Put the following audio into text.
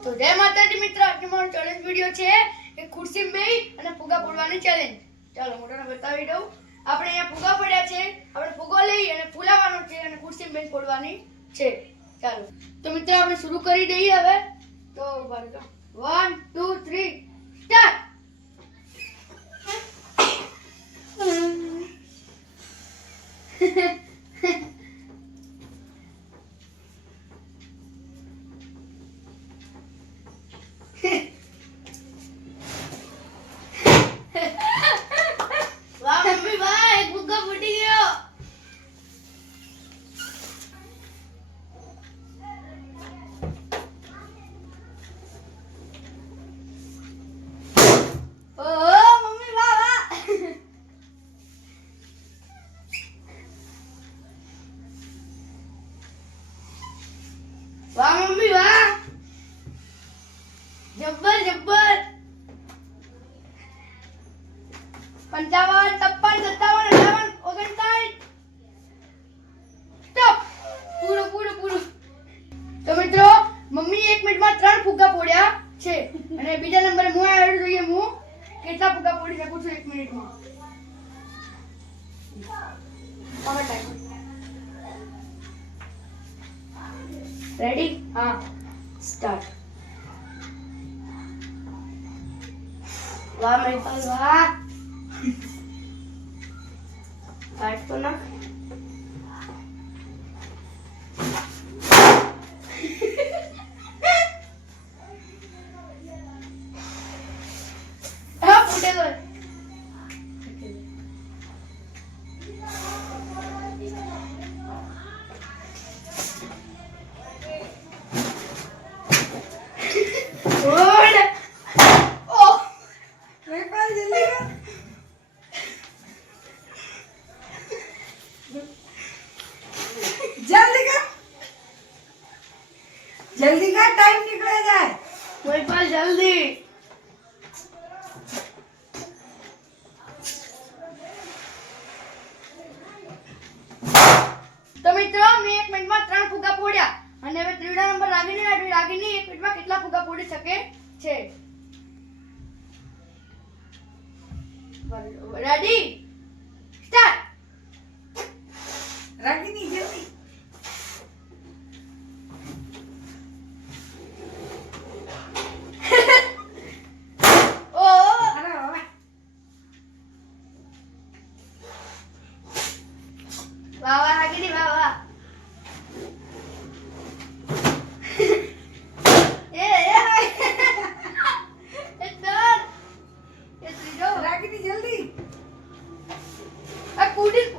તો જય માતાજી મિત્ર આજે મારો ચેલેન્જ વિડિયો છે કે ખુરશી બેહી અને ફુગા ફોડવાની ચેલેન્જ ચાલો મોટાને બતાવી દઉં. આપણે અહીંયા ફુગા પડ્યા છે આપણે ફુગો લઈ અને ફૂલાવાનો છે અને ખુરશી બેહી ફોડવાની છે. ચાલો. તો મિત્ર આપણે શરૂ કરી દઈએ હવે. તો વન ટુ થ્રી સ્ટાર્ટ વાહ મમ્મી વાહ એક ફુગ્ગો ફૂટી ગયો ઓહો મમ્મી વાહ વાહ વાહ મમ્મી વાહ જબ્બર જબ્બર પંચાવન, છપ્પન, સત્તાવન, અઠાવન, ઓગણસાઠ. સ્ટોપ પૂરું પૂરું પૂરું. તો મિત્રો, મમ્મી એક મિનિટમાં ત્રણ ફુગ્ગા ફોડ્યા છે. અને બીજા નંબરે હું આવ્યો જોઈએ હું. કેટલા ફુગ્ગા ફોડી શકું છું એક મિનિટમાં? રેડી હા. સ્ટાર્ટ વાહ મહિપાલ વાહ. કાટ તો ના હા ફૂટેલો ટાઈમ નીકળે જાય. મહિપાલ જલ્દી. તો મિત્રો, મેં એક મિનિટમાં ત્રણ ફુગા ફોડ્યા. અને હવે ત્રીજા નંબર રાગીની રાગી રાગીની એક મિનિટમાં કેટલા ફુગા ફોડી શકે છે? Ready a couldn't